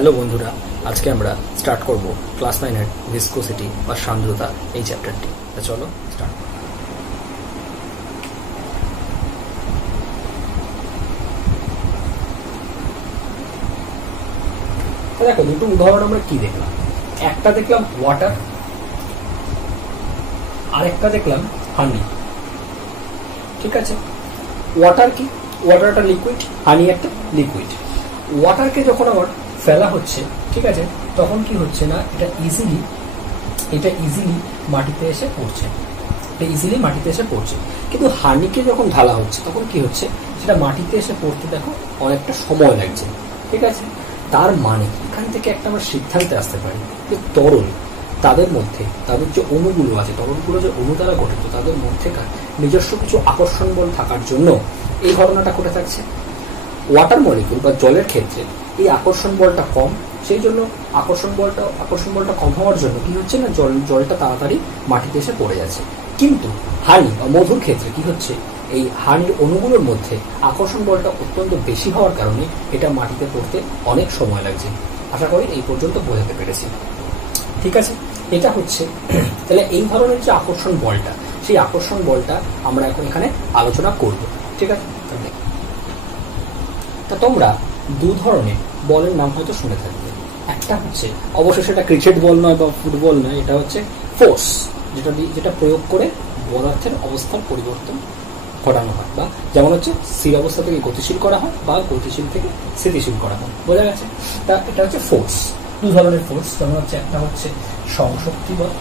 Hello বন্ধুরা, আজকে আমরা স্টার্ট করব ক্লাস 9 এর ভিসকোসিটি বা সান্দ্রতা এই চ্যাপ্টারটি। চলো স্টার্ট করি। দেখো, দুটো উদাহরণ আমরা কি দেখলাম। একটা দেখলাম ওয়াটার, আর একটা দেখলাম হানি। ঠিক আছে, ওয়াটার কি? ওয়াটার একটা লিকুইড, হানি একটা লিকুইড। ওয়াটারকে যখন আমার ফেলা হচ্ছে, ঠিক আছে, তখন কি হচ্ছে না, এটা ইজিলি মাটিতে এসে পড়ছে। কিন্তু হানিকে যখন ঢালা হচ্ছে তখন কি হচ্ছে, সেটা মাটিতে এসে পড়তে দেখো অনেকটা সময় লাগছে। ঠিক আছে, তার মানে এখান থেকে একটা আমরা সিদ্ধান্তে আসতে পারি যে তরল তাদের মধ্যে তাদের যে অণুগুলো আছে, তরলগুলো যে অণু দ্বারা গঠিত, তাদের মধ্যেকার নিজস্ব কিছু আকর্ষণ বল থাকার জন্য এই ঘটনাটা ঘটে থাকছে। ওয়াটার মলিকুল বা জলের ক্ষেত্রে এই আকর্ষণ বলটা কম, সেই জন্য আকর্ষণ বলটা কম হওয়ার জন্য কি হচ্ছে না, জলটা তাড়াতাড়ি মাটিতে এসে পড়ে যাচ্ছে। কিন্তু হানি বা মধুর ক্ষেত্রে কি হচ্ছে, এই হানির অণুগুলোর মধ্যে আকর্ষণ বলটা অত্যন্ত বেশি হওয়ার কারণে এটা মাটিতে পড়তে অনেক সময় লাগছে। আশা করি এই পর্যন্ত বোঝাতে পেরেছি। ঠিক আছে, এটা হচ্ছে তাহলে এই ধরনের যে আকর্ষণ বলটা, সেই আকর্ষণ বলটা আমরা এখন এখানে আলোচনা করব। ঠিক আছে, তা তোমরা দু ধরনের বলের নাম হয়তো শুনে থাকবে। একটা হচ্ছে, অবশ্যই সেটা ক্রিকেট বল নয় বা ফুটবল নয়, এটা হচ্ছে ফোর্স, যেটা প্রয়োগ করে পদার্থের অবস্থার পরিবর্তন ঘটানো হয়, বা যেমন হচ্ছে স্থির অবস্থা থেকে গতিশীল করা হয় বা গতিশীল থেকে স্থিতিশীল করা হয়। বোঝা গেছে? তা এটা হচ্ছে ফোর্স। দু ধরনের ফোর্স, যেমন হচ্ছে একটা হচ্ছে সংশক্তি বল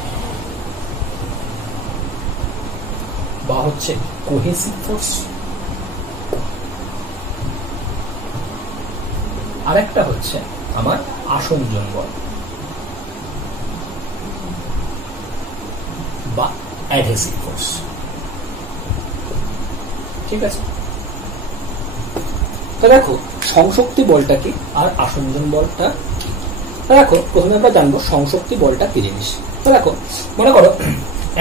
বা হচ্ছে কোহেসিভ ফোর্স, আরেকটা হচ্ছে আমার আসঞ্জন বল বা অ্যাডহেসিভ ফোর্স। ঠিক আছে, তো দেখো সংশক্তি বলটা কি আর আসঞ্জন বলটা কি। দেখো, প্রথমে আমরা জানবো সংশক্তি বলটা কি জিনিস। তো দেখো, মনে করো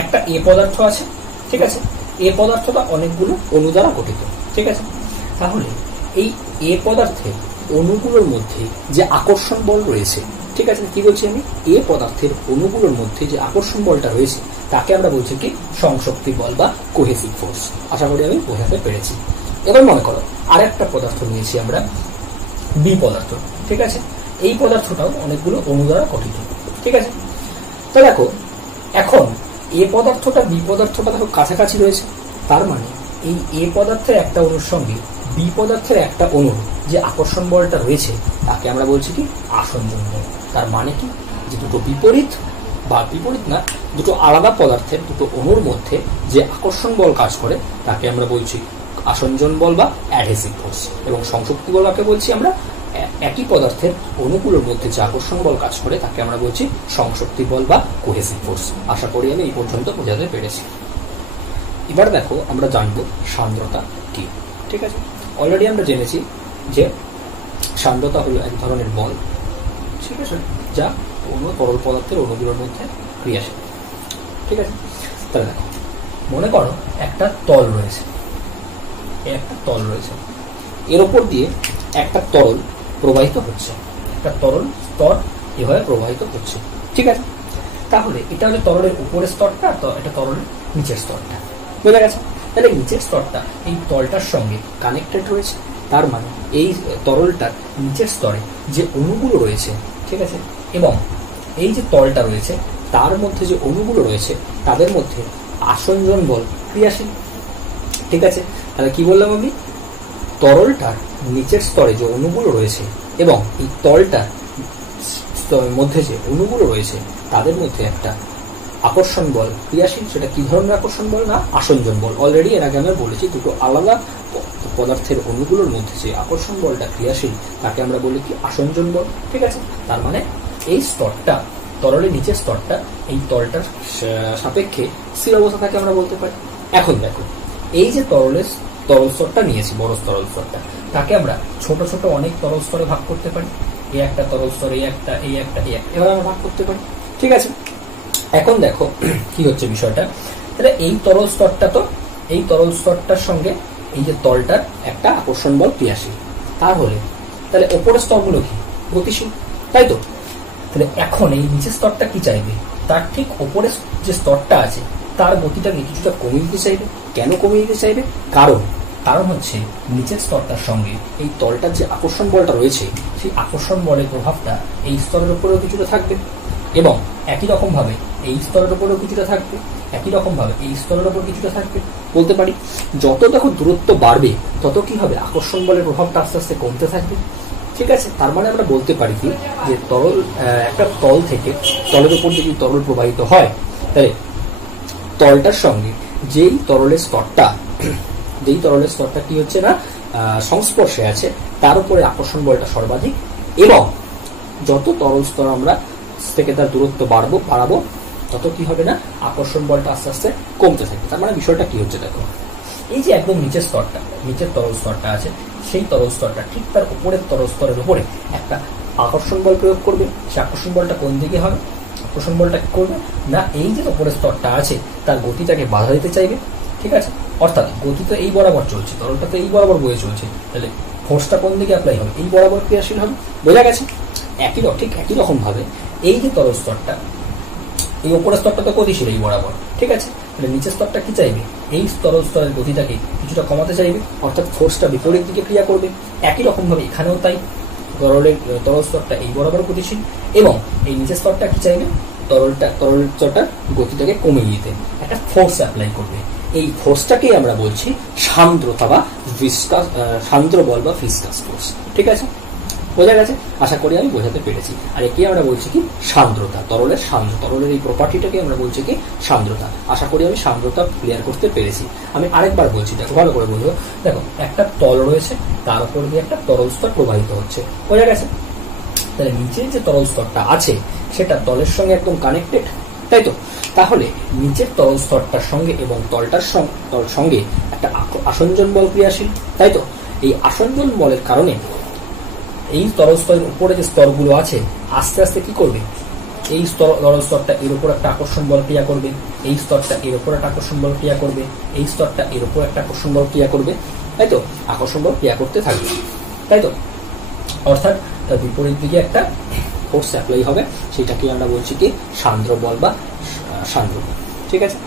একটা এ পদার্থ আছে। ঠিক আছে, এ পদার্থটা অনেকগুলো অণু দ্বারা গঠিত। ঠিক আছে, তাহলে এই এ পদার্থের অণুগুলোর মধ্যে যে আকর্ষণ বল রয়েছে, ঠিক আছে, কি বলছি আমি, এ পদার্থের অণুগুলোর মধ্যে যে আকর্ষণ বলটা রয়েছে তাকে আমরা বলছি কি, সংশক্তি বল বা কোহেসিভ ফোর্স। আশা করি আমি বোঝাতে পেরেছি। এবার মনে করো আরেকটা পদার্থ নিয়েছি আমরা, বি পদার্থ। ঠিক আছে, এই পদার্থটাও অনেকগুলো অণু দ্বারা গঠিত। ঠিক আছে, তো দেখো এখন এ পদার্থটা বি পদার্থটা দেখো কাছাকাছি রয়েছে, তার মানে এই এ পদার্থের একটা অণুর সঙ্গে বি পদার্থের একটা অণুর যে আকর্ষণ বলটা রয়েছে তাকে আমরা বলছি কি, আসঞ্জন বল। তার মানে কি, যে দুটো বিপরীত না, দুটো আলাদা পদার্থের দুটো অণুর মধ্যে যে আকর্ষণ বল কাজ করে তাকে আমরা বলছি আসঞ্জন বল বা অ্যাডহেসিভ ফোর্স। এবং সংশক্তি বলকে বলছি আমরা একই পদার্থের অণুগুলোর মধ্যে যে আকর্ষণ বল কাজ করে তাকে আমরা বলছি সংশক্তি বল বা কোহেসিভ ফোর্স। আশা করি আমি এই পর্যন্ত বোঝাতে পেরেছি। এবার দেখো আমরা জানবো সান্দ্রতা কি। ঠিক আছে, অলরেডি আমরা জেনেছি যে সান্দ্রতা হলো এক ধরনের বল, ঠিক আছে, যা তরল পদার্থের অণুগুলোর মধ্যে ক্রিয়াশীল। ঠিক আছে, তাহলে দেখো মনে করো একটা তল রয়েছে, এর ওপর দিয়ে একটা তরল প্রবাহিত হচ্ছে, একটা তরল স্তর এভাবে প্রবাহিত হচ্ছে। ঠিক আছে, তাহলে এটা হচ্ছে তরলের উপরের স্তরটা, তো এটা তরলের নিচের স্তরটা। বোঝা গেছে? তাহলে নিচের স্তরটা এই তলটার সঙ্গে কানেক্টেড রয়েছে, তার মানে এই তরলটার নিচের স্তরে যে অণুগুলো রয়েছে, ঠিক আছে, এবং এই যে তলটা রয়েছে তার মধ্যে যে অণুগুলো রয়েছে তাদের মধ্যে আসঞ্জন বল ক্রিয়াশীল। ঠিক আছে, তাহলে কি বললাম আমি, তরলটার নিচের স্তরে যে অণুগুলো রয়েছে এবং এই তলটার মধ্যে যে অণুগুলো রয়েছে তাদের মধ্যে একটা আকর্ষণ বল ক্রিয়াশীল। সেটা কি ধরনের আকর্ষণ বল না, আসঞ্জন বল। অলরেডি এর আগে আমরা বলেছি দুটো আলাদা পদার্থের অণুগুলোর মধ্যে যে আকর্ষণ বলটা ক্রিয়াশীল তাকে আমরা বলি কি, আসঞ্জন বল। ঠিক আছে, তার মানে এই স্তরটা, তরলের নিচের স্তরটা এই তলটার সাপেক্ষে স্থির অবস্থা থাকে আমরা বলতে পারি। এখন দেখো এই যে তরল স্তরটা নিয়েছি, বড় তরল স্তরটা, তাকে আমরা ছোট ছোট অনেক তরল স্তরে ভাগ করতে পারি। এই একটা তরল স্তর, এই একটা, এভাবে আমরা ভাগ করতে পারি। ঠিক আছে, এখন দেখো কি হচ্ছে বিষয়টা। তাহলে এই তরল স্তরটার সঙ্গে এই যে তলটার একটা আকর্ষণ বল ক্রিয়াশীল। তাহলে ওপরের স্তরগুলো কি, গতিশীল। তাই তো? তাহলে এখন এই নিচের স্তরটা কি চাইবে? তার ঠিক ওপরে যে স্তরটা আছে তার গতিটাকে কিছুটা কমিয়ে দিতে চাইবে। কেন কমিয়ে দিতে চাইবে? কারণ হচ্ছে নিচের স্তরটার সঙ্গে এই তলটার যে আকর্ষণ বলটা রয়েছে সেই আকর্ষণ বলের প্রভাবটা এই স্তরের উপরেও কিছুটা থাকবে, এবং একই রকম ভাবে এই স্তরের উপরেও কিছুটা থাকবে, একই রকম ভাবে এই স্তরের উপর কিছুটা থাকবে। বলতে পারি যত দেখো দূরত্ব বাড়বে তত কি হবে? আকর্ষণ বলের প্রভাবটা আস্তে আস্তে কমতে থাকবে। ঠিক আছে, তার মানে আমরা বলতে পারি কি যে তরল একটা তল থেকে তলের উপর যদি তরল প্রবাহিত হয়, তাহলে তলটার সঙ্গে যেই তরলের স্তরটা কি হচ্ছে না সংস্পর্শে আছে তার উপরে আকর্ষণ বলটা সর্বাধিক, এবং যত তরল স্তর আমরা থেকে তার দূরত্ব বাড়াবো তত কি হবে না আকর্ষণ বলটা আস্তে আস্তে কমতে থাকবে। তার মানে বিষয়টা কি হচ্ছে দেখো, এই যে একদম নিচের তরল স্তরটা আছে সেই তরল স্তরটা ঠিক তার উপরের তরল স্তরের উপরে একটা আকর্ষণ বল প্রয়োগ করবে। সে আকর্ষণ বলটা কোন দিকে হবে? আকর্ষণ বলটা কি করবে না এই যে উপরের স্তরটা আছে তার গতিটাকে বাধা দিতে চাইবে। ঠিক আছে, অর্থাৎ গতি তো এই বরাবর চলছে, তরলটা তো এই বরাবর বয়ে চলছে, তাহলে ফোর্সটা কোন দিকে অ্যাপ্লাই হবে? এই বরাবর ক্রিয়াশীল হবে। বোঝা গেছে? ঠিক একই রকম ভাবে এই যে তরল স্তরটা, এই উপরের স্তরটা তো গতিশীল এই বরাবর। ঠিক আছে, তাহলে নিচের স্তরটা কি চাইবে? এই স্তরের গতিটাকে কিছুটা কমাতে চাইবে, অর্থাৎ ফোর্সটা বিপরীত দিকে ক্রিয়া করবে। একই রকম ভাবে এখানেও তাই, তরল স্তরটা এই বরাবর গতিশীল, এবং এই নিচের স্তরটা কি চাইবে? তরল স্তরটা গতিটাকে কমিয়ে দিতে একটা ফোর্স অ্যাপ্লাই করবে। এই ফোর্সটাকেই আমরা বলছি সান্দ্রতা বা সান্দ্র বল বা ভিসকাস ফোর্স। ঠিক আছে, বোঝা গেছে? আশা করি আমি বোঝাতে পেরেছি। আর একে আমরা বলছি কি সান্দ্রতা, তরলের এই প্রপার্টিটাকে আমরা বলছি কি সান্দ্রতা। আশা করি আমি সান্দ্রতা ক্লিয়ার করতে পেরেছি। আমি আরেকবার বলছি, দেখো ভালো করে বুঝো। দেখো একটা তল রয়েছে, তার উপর দিয়ে একটা তরল স্তর প্রবাহিত হচ্ছে। বোঝা গেছে? তাহলে নিচের যে তরল স্তরটা আছে সেটা তলের সঙ্গে একদম কানেক্টেড, তাই তো? তাহলে নিচের তরল স্তরটার সঙ্গে এবং তলটার সঙ্গে একটা আসঞ্জন বল ক্রিয়াশীল, তাই তো? এই আসঞ্জন বলের কারণে এই তরল স্তরের উপরে যে স্তরগুলো আছে আস্তে আস্তে কি করবে? এই তরল স্তরটা এর উপর একটা আকর্ষণ বল ক্রিয়া করবে, এই স্তরটা এর উপর একটা আকর্ষণ বল ক্রিয়া করবে, এই স্তরটা এর উপর একটা আকর্ষণ বল ক্রিয়া করবে, তাই তো? আকর্ষণ বল ক্রিয়া করতে থাকবে, তাই তো? অর্থাৎ তার বিপরীত দিকে একটা ফোর্স অ্যাপ্লাই হবে, সেটাকে আমরা বলছি কি সান্দ্র বল বা সান্দ্র বল। ঠিক আছে,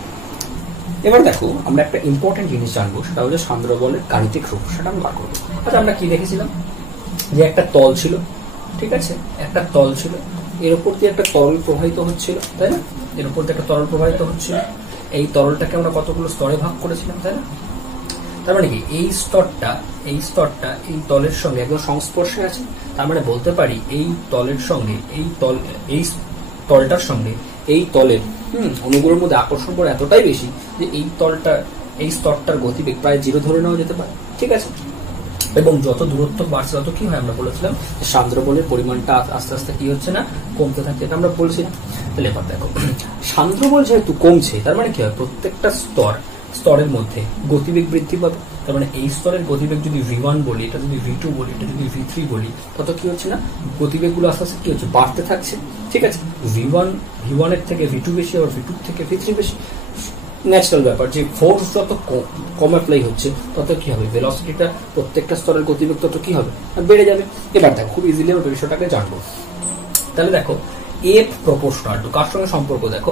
এবার দেখো আমরা একটা ইম্পর্টেন্ট জিনিস জানবো, সেটা হচ্ছে সান্দ্র বলের গাণিতিক রূপ, সেটা আমরা বার করবো। আচ্ছা, আমরা কি দেখেছিলাম যে একটা তল ছিল, ঠিক আছে, একটা তল ছিল, এর উপর দিয়ে একটা তরল প্রবাহিত হচ্ছিল, তাই না? এর উপর দিয়ে একটা তরল প্রবাহিত হচ্ছিল, এই তরলটাকে আমরা কতগুলো স্তরে ভাগ করেছিলাম, তাই না? তার মানে কি এই স্তরটা এই তলের সঙ্গে একদম সংস্পর্শে আছে। তার মানে বলতে পারি এই তলের সঙ্গে এই তলটার সঙ্গে এই তলের অণুগুলোর মধ্যে আকর্ষণ বল এতটাই বেশি যে এই স্তরটার গতিবেগ প্রায় 0 ধরে নেওয়া যেতে পারে। ঠিক আছে, এবং যত দূরত্ব বাড়ছে তত কি হয়? আমরা বলেছিলাম সান্দ্র বলের পরিমাণটা আস্তে আস্তে কি হচ্ছে না কমতে থাকছে, এটা আমরা বলছিলাম। তাহলে এবার দেখো সান্দ্র বল যেহেতু কমছে, তার মানে কি হয়? প্রত্যেকটা স্তরের মধ্যে গতিবেগ বৃদ্ধি পাবে। তার মানে এই স্তরের গতিবেগ যদি V1 বলি, এটা যদি V2 বলি, এটা যদি V3 বলি, তত কি হচ্ছে না গতিবেগ গুলো আস্তে আস্তে কি হচ্ছে? বাড়তে থাকছে। ঠিক আছে, V1 এর থেকে V2 বেশি, আবার V2 থেকে V3 বেশি। ন্যাচারাল ব্যাপার যে ফোর্স যত কম অ্যাপ্লাই হচ্ছে তত কি হবে? ভেলোসিটিটা প্রত্যেকটা স্তরের গতিবেগ তত কি হবে? বেড়ে যাবে। এবার দেখো খুব ইজিলি আমরা বিষয়টাকে জানবো। তাহলে দেখো F প্রপোর্শনাল টু কার সঙ্গে সম্পর্ক? দেখো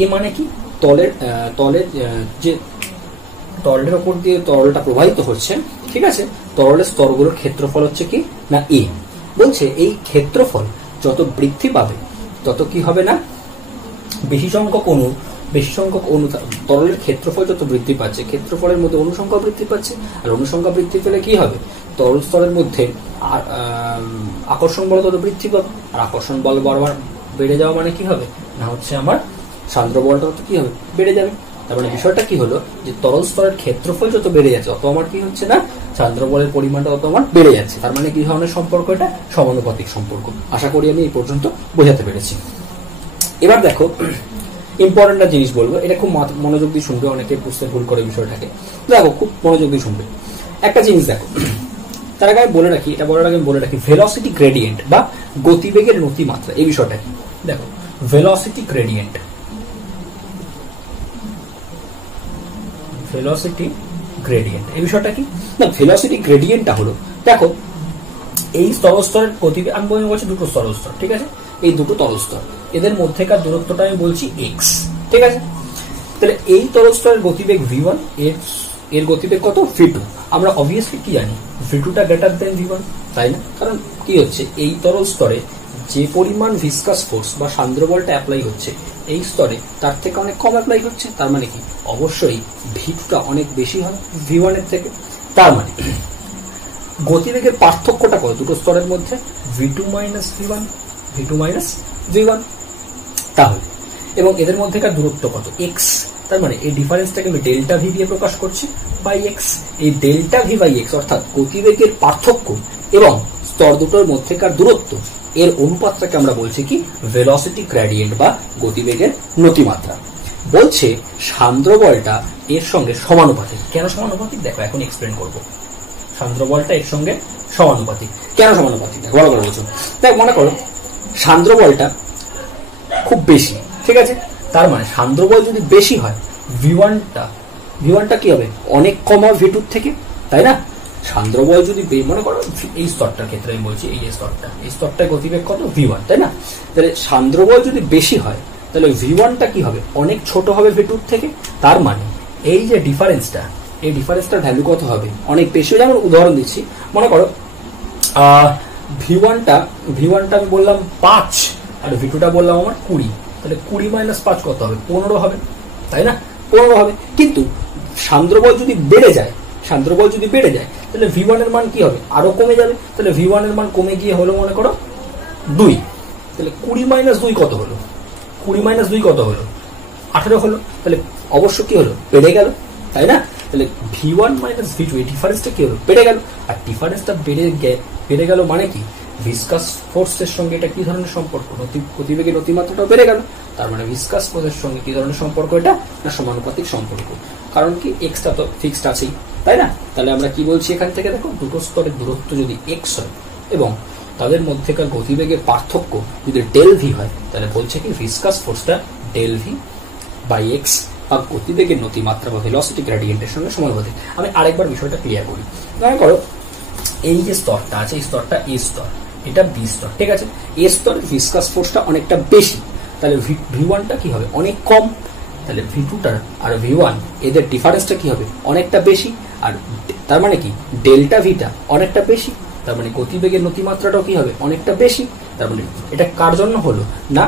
এ মানে কি? তলের যে তরলের উপর দিয়ে তরলটা প্রবাহিত হচ্ছে, ঠিক আছে, তরলের স্তরগুলোর ক্ষেত্রফল হচ্ছে কি না এ। বলছে এই ক্ষেত্রফল যত বৃদ্ধি পাবে তত কি হবে না বেশি সংখ্যক অণু তরলের ক্ষেত্রফল যত বৃদ্ধি পাচ্ছে, ক্ষেত্রফলের মধ্যে অনুসংখ্যা বৃদ্ধি পাচ্ছে, আর অনুসংখ্যা বৃদ্ধি পেলে কি হবে? তরল স্তরের মধ্যে আকর্ষণ বল তত বৃদ্ধি পাবে, আর আকর্ষণ বল বারবার বেড়ে যাওয়া মানে কি হবে না হচ্ছে আমার সান্দ্র বলটা তত কি হবে? বেড়ে যাবে। তার মানে বিষয়টা কি হলো যে তরল স্তরের ক্ষেত্রফল যত বেড়ে যাচ্ছে তত আমার কি হচ্ছে না সান্দ্র বলের পরিমাণটা তত আমার বেড়ে যাচ্ছে। তার মানে কি ধরনের সম্পর্ক? এটা সমানুপাতিক সম্পর্ক। আশা করি আমি এই পর্যন্ত বোঝাতে পেরেছি। এবার দেখো ইম্পর্টেন্ট একটা জিনিস বলবো, এটা খুব মনোযোগ দিয়ে শুনবে, অনেকে বুঝতে ভুল করে বিষয়টাকে। দেখো খুব মনোযোগ দিয়ে শুনবে একটা জিনিস। দেখো তার আগে আমি বলে রাখি ভেলোসিটি গ্রেডিয়েন্ট বা গতিবেগের নতিমাত্রা, এই বিষয়টা কি? দেখো ভেলোসিটি গ্রেডিয়েন্ট এই বিষয়টা কি না? ভেলোসিটি গ্রেডিয়েন্টটা হলো, দেখো এই স্তরের গতিবেগ আমি বলছি দুটো স্তর, ঠিক আছে, এই দুটো তরস্তর এদের মধ্যেকার দূরত্বটা আমি বলছি এক্স, ঠিক আছে। তাহলে এই তরস্তরের গতিবেগ v1, এর গতিবেগ কত v2। আমরা অবভিয়াসলি কি জানি v2টা গ্রেটার দেন v1, তাই না? কারণ কি হচ্ছে, এই তরস্তরে যে পরিমাণ ভিসকাস ফোর্স বা সান্দ্র বলটা অ্যাপ্লাই হচ্ছে এই স্তরে তার থেকে অনেক কম অ্যাপ্লাই হচ্ছে, তার মানে কি অবশ্যই v2টা অনেক বেশি হয় v1 এর থেকে। তার মানে গতিবেগের পার্থক্যটা কত দুটো স্তরের মধ্যে, v2 মাইনাস v1, তাহলে এবং এদের মধ্যেকার দূরত্ব কত x, তার মানে এই ডিফারেন্সটাকে আমি ডেল্টা ভি দিয়ে প্রকাশ করছি বাই এক্স। এই ডেল্টা ভি বাই এক্স অর্থাৎ গতিবেগের পার্থক্য এবং স্তর দুটোর মধ্যেকার দূরত্ব এর অনুপাতটাকে আমরা বলছি কি ভেলোসিটি গ্রেডিয়েন্ট বা গতিবেগের নতিমাত্রা। বলছে সান্দ্র বলটা এর সঙ্গে সমানুপাতিক। কেন সমানুপাতিক দেখো এখন এক্সপ্লেন করব। সান্দ্র বলটা এর সঙ্গে সমানুপাতিক, কেন সমানুপাতিক দেখো বড় করে বলছো। দেখ মনে করো সান্দ্র বলটা খুব বেশি, ঠিক আছে, তার মানে সান্দ্র বল যদি বেশি হয় v1টা কি হবে অনেক কম হবে v2 থেকে, তাই না? সান্দ্র বল যদি মনে করো এই স্তরটার ক্ষেত্রে আমি বলছি এই স্তরটার গতিবেগ কত v1, তাই না? তাহলে সান্দ্র বল যদি বেশি হয় তাহলে v1টা কি হবে অনেক ছোট হবে v2 থেকে, তার মানে এই যে ডিফারেন্সটার ভ্যালু কত হবে অনেক বেশি। যেমন উদাহরণ দিচ্ছি, মনে করো v1টা আমি বললাম 5 আর v2টা বললাম আমার 20, তাহলে 20 মাইনাস 5 কত হবে 15 হবে, তাই না? 15 হবে। কিন্তু সান্দ্র বল যদি বেড়ে যায় তাহলে v1 এর মান কি হবে আরো কমে যাবে। তাহলে v1 এর মান কমে গিয়ে হলো মনে করো 2, তাহলে 20 মাইনাস 2 কত হলো 18 হলো। তাহলে অবশ্য কি হলো বেড়ে গেল, তাই না? তাহলে v1 মাইনাস v2 এই ডিফারেন্সটা কি হলো বেড়ে গেল। আর ডিফারেন্সটা বেড়ে গেল মানে কি ভিসকাস ফোর্সের সঙ্গে এটা কি ধরনের সম্পর্ক, গতিবেগের নতিমাত্রাটাও বেড়ে গেল। তার মানে ভিসকাস ফোর্সের সঙ্গে কি ধরনের সম্পর্ক, এটা না সমানুপাতিক সম্পর্ক। কারণ কি এক্সটা তো ফিক্সড আছেই, তাই না? তাহলে আমরা কি বলছি এখান থেকে দেখো দুটো স্তরের দূরত্ব যদি এক্স হয় এবং তাদের মধ্যেকার গতিবেগের পার্থক্য যদি ডেল ভি হয় তাহলে বলছে কি ভিসকাস ফোর্সটা ডেল ভি বাই এক্স বা গতিবেগের নতিমাত্রা বা ভেলোসিটি গ্রেডিয়েন্টের সঙ্গে সমানুপাতিক। আমি আরেকবার বিষয়টা ক্লিয়ার করি। মনে করো এই যে স্তরটা আছে এই স্তরটা এ স্তর, এটা বি স্তর, ঠিক আছে। এ স্তরে ভিসকাস ফোর্সটা অনেকটা বেশি, তাহলে v1টা কি হবে অনেক কম। তাহলে v2টার আর v1 এদের ডিফারেন্সটা কি হবে অনেকটা বেশি, আর তার মানে কি ডেল্টা ভিটা অনেকটা বেশি, তার মানে গতিবেগের নতিমাত্রাটাও কি হবে অনেকটা বেশি। তার মানে এটা কার জন্য হলো না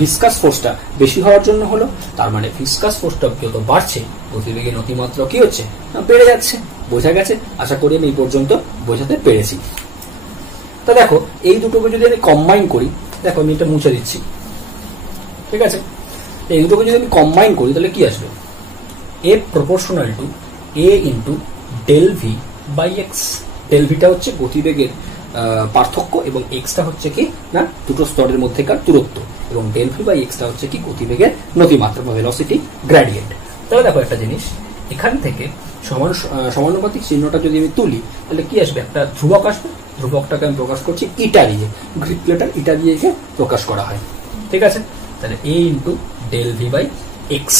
ভিসকাস ফোর্সটা বেশি হওয়ার জন্য হলো। তার মানে ভিসকাস ফোর্সটা যত বাড়ছে গতিবেগের নতিমাত্রা কি হচ্ছে না বেড়ে যাচ্ছে। বোঝা গেছে? আশা করি আমি এই পর্যন্ত বোঝাতে পেরেছি। তা দেখো এই দুটোকে যদি আমি কম্বাইন করি, দেখো আমি এটা মুছে দিচ্ছি, ঠিক আছে। এই দুটোকে যদি আমি কম্বাইন করি তাহলে কি আসবে a proportional to a into del V by x. Del ভিটা হচ্ছে গতিবেগের পার্থক্য এবং এক্সটা হচ্ছে কি না দুটো স্তরের মধ্যেকার দূরত্ব, এবং ডেল ভি বাই এক্সটা হচ্ছে কি গতিবেগের নতিমাত্রা বা ভেলোসিটি গ্রেডিয়েন্ট। তাহলে দেখো একটা জিনিস, এখান থেকে সমানুপাতিক চিহ্নটা যদি আমি তুলি তাহলে কি আসবে একটা ধ্রুবক আসবে। ধ্রুবকটাকে আমি প্রকাশ করছি ইটা দিয়ে, গ্রিক লেটার ইটা দিয়ে প্রকাশ করা হয়, ঠিক আছে। তাহলে a into del V by x.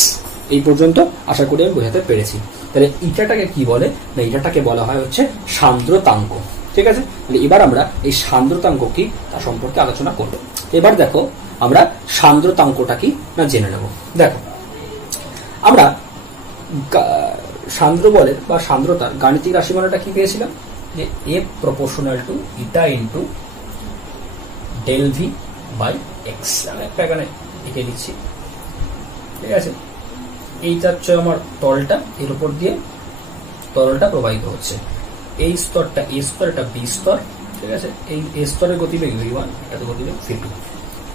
এই পর্যন্ত আশা করি আমি বোঝাতে পেরেছি। তাহলে ইটাটাকে কি বলে না, ইটাটাকে বলা হয় হচ্ছে সান্দ্রতাঙ্ক, ঠিক আছে। তাহলে এবার আমরা এই সান্দ্রতাঙ্ক কি তা সম্পর্কে আলোচনা করব। এবার দেখো আমরা সান্দ্রতাঙ্কটা কি না জেনে নেব। দেখো আমরা সান্দ্র বলের বা সান্দ্রতার গাণিতিক রাশিমালাটা কি পেয়েছিলাম যে a proportional to eta into del V by x. আমি একটা এখানে এঁকে দিচ্ছি, ঠিক আছে। এইটা হচ্ছে আমার তলটা, এর উপর দিয়ে তরলটা প্রবাহিত হচ্ছে। এই স্তরটা এ স্তর, এটা বি স্তর, ঠিক আছে। এই এ স্তরের গতিবেগ v1, এটা গতিবেগ v2,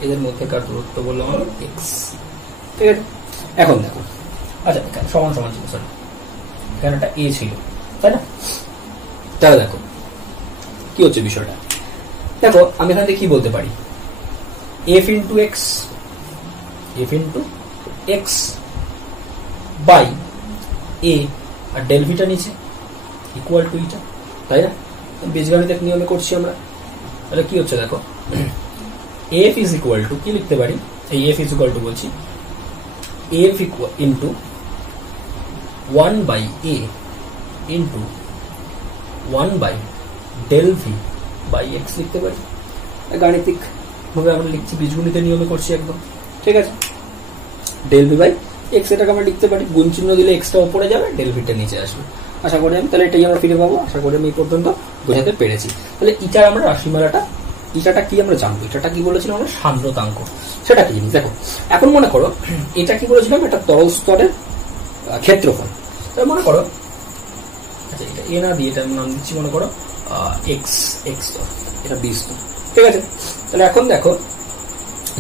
এদের মধ্যেকার দূরত্ব বললাম আমরা এক্স, ঠিক আছে। এখন দেখো আচ্ছা সমান সমান ছিল, সরি এখানে একটা এ ছিল, তাই না? তাহলে দেখো কি হচ্ছে বিষয়টা। দেখো আমি এখান থেকে কি বলতে পারি f into x by a, আর ডেল ভিটা নিচে ইকুয়াল টু ইটা, তাই না? বীজগণিতের নিয়মে করছি আমরা। তাহলে কি হচ্ছে দেখো এফ ইজ ইকুয়াল টু কি লিখতে পারি, এই এফ ইজ ইকুয়াল টু বলছি F into 1 by A into 1 by del V by X লিখতে পারি। গাণিতিক ভাবে আমরা লিখছি, বীজগণিতের নিয়মে করছি একদম, ঠিক আছে। ডেল ভি বাই এক্স এটাকে আমরা লিখতে পারি, গুণ চিহ্ন দিলে এক্সটা উপরে যাবে, ডেল ভিটা নিচে আসবে। আশা করি আমি তাহলে এটাই আমরা ফিরে পাবো। আশা করি আমি এই পর্যন্ত বোঝাতে পেরেছি। তাহলে ইটার আমরা রাশিমালাটা, ইটাটা কি আমরা জানবো, ইটাটা কি বলেছিলাম আমরা, সান্দ্রতাঙ্ক। সেটা কি জিনিস দেখো, এখন মনে করো এটা কি বলেছিলাম, এটা তরল স্তরের ক্ষেত্রফল। তাহলে মনে করো, আচ্ছা এটা এ না দিয়ে এটা নাম দিচ্ছি, মনে করো এক্স, এক্স স্তর, এটা বি স্তর, ঠিক আছে। তাহলে এখন দেখো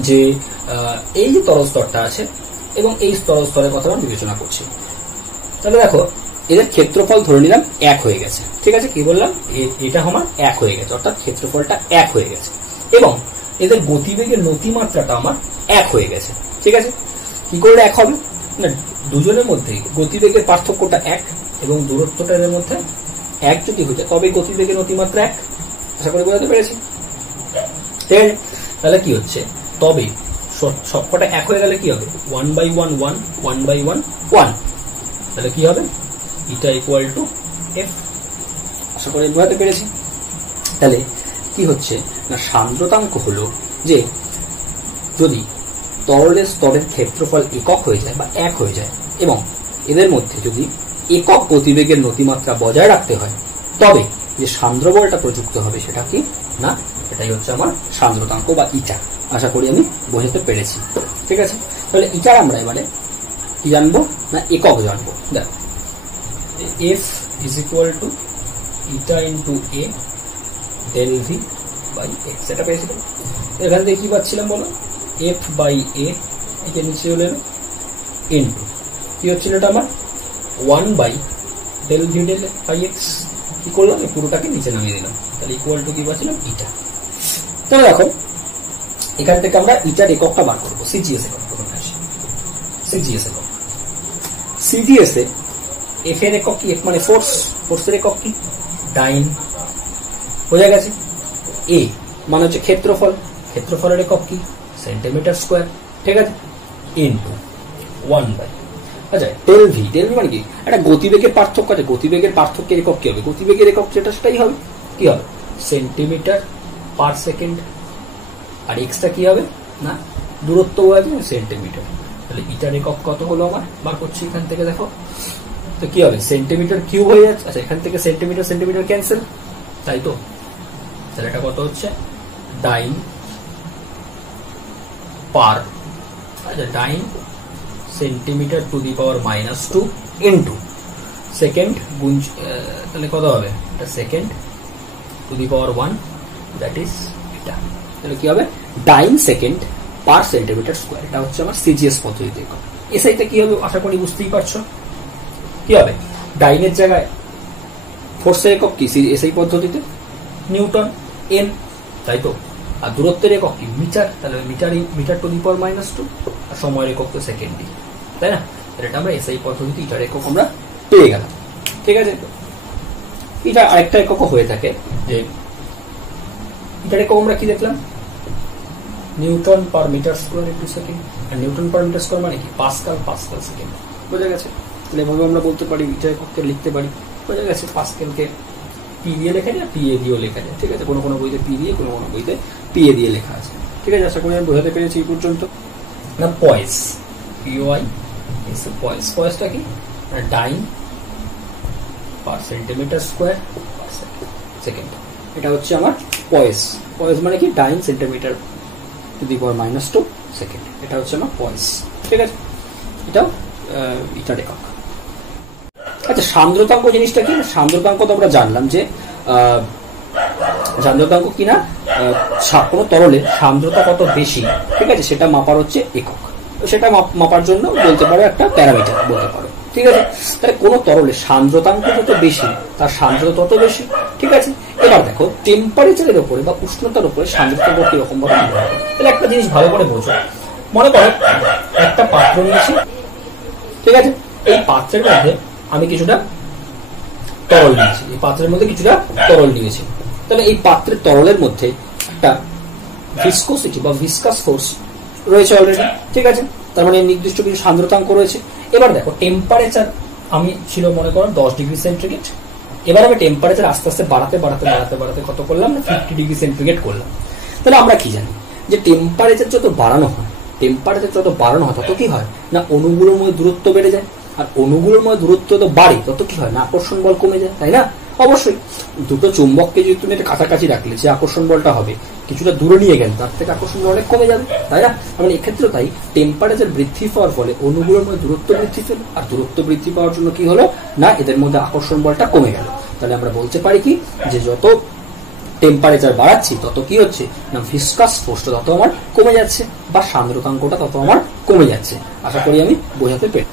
যে এই যে তরল স্তরটা আছে এবং এই তরল স্তরের কথা আমরা বিবেচনা করছি। তাহলে দেখো এদের ক্ষেত্রফল ধরে নিলাম 1 হয়ে গেছে, ঠিক আছে। কি বললাম, এটা আমার 1 হয়ে গেছে, অর্থাৎ ক্ষেত্রফলটা 1 হয়ে গেছে এবং এদের গতিবেগের নতিমাত্রাটা আমার 1 হয়ে গেছে, ঠিক আছে। কি করলে 1 হবে না, দুজনের মধ্যে গতিবেগের পার্থক্যটা 1 এবং দূরত্বটা এর মধ্যে 1 যদি হয়ে যায় তবে গতিবেগের নতিমাত্রা 1। আশা করি বোঝাতে পেরেছি, ঠিক আছে। তাহলে কি হচ্ছে, তবে সবকটা 1 হয়ে গেলে কি হবে, 1/1 1 1/1 1, তাহলে কি হবে, ইটা ইকুয়াল টু এফ। আশা করি বোঝাতে পেরেছি। তাহলে কি হচ্ছে না, সান্দ্রতাঙ্ক হলো যে যদি তরলের স্তরের ক্ষেত্রফল একক হয়ে যায় বা 1 হয়ে যায় এবং এদের মধ্যে যদি একক গতিবেগের নতিমাত্রা বজায় রাখতে হয়, তবে যে সান্দ্র বলটা প্রযুক্ত হবে সেটা কি না, এটাই হচ্ছে আমার সান্দ্রতাঙ্ক বা ইটা। আশা করি আমি বোঝাতে পেরেছি, ঠিক আছে। তাহলে ইটার আমরা এবারে কি জানবো না, একক জানবো। দেখো F is equal to eta into A del V by X, এটা পেয়েছিলাম। এখান থেকে কি পাচ্ছিলাম বলো, এফ বাই এ, এটা নিচে হলে ইন্টু কি হচ্ছিল, এটা আমার 1 by del V del by X. কি করলাম, এই পুরোটাকে নিচে নামিয়ে দিলাম, তাহলে ইকুয়াল টু কি পাচ্ছিলাম, ইটা। তাহলে দেখো এখান থেকে আমরা ইটার এককটা বার করবো, সিজিএস একক। সিজিএস একক, সিজিএস এ এফ এর একক কি, এফ মানে ফোর্স, ফোর্সের একক কি ডাইন, বোঝা গেছে। এ মানে হচ্ছে ক্ষেত্রফল, ক্ষেত্রফলের একক কি সেন্টিমিটার স্কোয়ার, ঠিক আছে, ইন্টু 1 বাই, আচ্ছা ডেল ভি, ডেল ভি মানে কি, একটা গতিবেগের পার্থক্য আছে, গতিবেগের পার্থক্যের একক কি হবে, গতিবেগের একক যেটা সেটাই হবে, কি হবে সেন্টিমিটার পার সেকেন্ড। আর এক্সটা কি হবে না, দূরত্ব আছে সেন্টিমিটার। তাহলে ইটার একক কত হলো আমার, বার করছি এখান থেকে, দেখো তো কি হবে, সেন্টিমিটার কিউব হয়ে যাচ্ছে। আচ্ছা এখান থেকে সেন্টিমিটার সেন্টিমিটার ক্যান্সেল, তাই তো। তাহলে এটা কত হচ্ছে, ডাইন পার, আচ্ছা ডাইন centimetre to the power -2 into second গুণ, তাহলে কত হবে, এটা second two the power 1, that is এটা। তাহলে কি হবে, ডাইন সেকেন্ড পার সেন্টিমিটার স্কোয়ার। এটা হচ্ছে আমার সিজিএস পদ্ধতিতে একক। এসআইতে কি হবে আশা করি বুঝতেই পারছো, কি হবে, ডাইনের জায়গায় ফোর্সের একক কি এসআই পদ্ধতিতে নিউটন এম, তাই তো। আর দূরত্বের একক কি মিটার, তাহলে মিটার টু দি পাওয়ার -2, আর সময়ের একক তো সেকেন্ডই, তাই না। এটা আমরা এসআই পদ্ধতিতে ইটার একক আমরা পেয়ে গেলাম, ঠিক আছে। এটা আরেকটা একক হয়ে থাকে যে ইটার একক আমরা কি দেখলাম, newton per metre square into second. আর নিউটন পার মিটার স্কোয়ার মানে কি পাস্কাল, পাস্কাল সেকেন্ড, বোঝা গেছে। তাহলে এভাবে আমরা বলতে পারি, ইটার এককে লিখতে পারি, বোঝা গেছে। পাস্কালকে পি দিয়ে লেখা যায়, পি এ দিয়েও লেখা যায়, ঠিক আছে। কোনো কোনো বইতে পি দিয়ে, কোনো কোনো বইতে পি এ দিয়ে লেখা আছে, ঠিক আছে। আশা করি আমি বোঝাতে পেরেছি এই পর্যন্ত। না পয়েস, পিওআই এস, পয়েস, পয়েসটা কি dyne per centimetre square per second, এটা হচ্ছে আমার পয়েস। পয়েস মানে কি dyne centimetre to the power -2 second, এটা হচ্ছে আমার পয়েস, ঠিক আছে। এটাও ইটার একক। আচ্ছা সান্দ্রতাঙ্ক জিনিসটা কি, সান্দ্রতাঙ্ক তো আমরা জানলাম যে সান্দ্রতাঙ্ক কিনা কোনো তরলের সান্দ্রতা কত বেশি, ঠিক আছে, সেটা মাপার হচ্ছে একক। সেটা মাপার জন্য বলতে পারো একটা প্যারামিটার বলতে পারো, ঠিক আছে। তাহলে কোনো তরলের সান্দ্রতাঙ্ক যত বেশি তার সান্দ্রতা তত বেশি, ঠিক আছে। এবার দেখো টেম্পারেচারের উপরে বা উষ্ণতার উপরে সান্দ্রতাঙ্ক কিরকম ভাবে নির্ভর করে। তাহলে একটা জিনিস ভালো করে বোঝো, মনে করো একটা পাত্র নিয়েছি, ঠিক আছে। এই পাত্রের মধ্যে আমি কিছুটা তরল নিয়েছি, এই পাত্রের মধ্যে কিছুটা তরল নিয়েছি। তাহলে এই পাত্রের তরলের মধ্যে একটা ভিসকোসিটি বা ভিসকাস ফোর্স রয়েছে অলরেডি, ঠিক আছে। তার মানে নির্দিষ্ট কিছু সান্দ্রতাঙ্ক রয়েছে। এবার দেখো টেম্পারেচার আমি ছিল মনে করো 10 ডিগ্রি সেন্টিগ্রেড, এবার আমি টেম্পারেচার আস্তে আস্তে বাড়াতে বাড়াতে বাড়াতে বাড়াতে কত করলাম না 50 ডিগ্রি সেন্টিগ্রেড করলাম। তাহলে আমরা কি জানি যে টেম্পারেচার যত বাড়ানো হয় তত কি হয় না অণুগুলোর মধ্যে দূরত্ব বেড়ে যায়, আর অণুগুলোর মধ্যে দূরত্ব তো বাড়ে তত কি হয় না আকর্ষণ বল কমে যায়, তাই না? অবশ্যই দুটো চুম্বককে যদি তুমি এটা কাছাকাছি রাখলে যে আকর্ষণ বলটা হবে কিছুটা দূরে নিয়ে গেলে তার থেকে আকর্ষণ বল অনেক কমে যাবে, তাই না? মানে এক্ষেত্রে তাই টেম্পারেচার বৃদ্ধি পাওয়ার ফলে অণুগুলোর মধ্যে দূরত্ব বৃদ্ধি পেল, আর দূরত্ব বৃদ্ধি পাওয়ার জন্য কি হলো না এদের মধ্যে আকর্ষণ বলটা কমে গেল। তাহলে আমরা বলতে পারি কি যে যত টেম্পারেচার বাড়াচ্ছি তত কি হচ্ছে না ভিসকাস ফোর্সটা তত আমার কমে যাচ্ছে বা সান্দ্রতাঙ্কটা তত আমার কমে যাচ্ছে। আশা করি আমি বোঝাতে পেরে।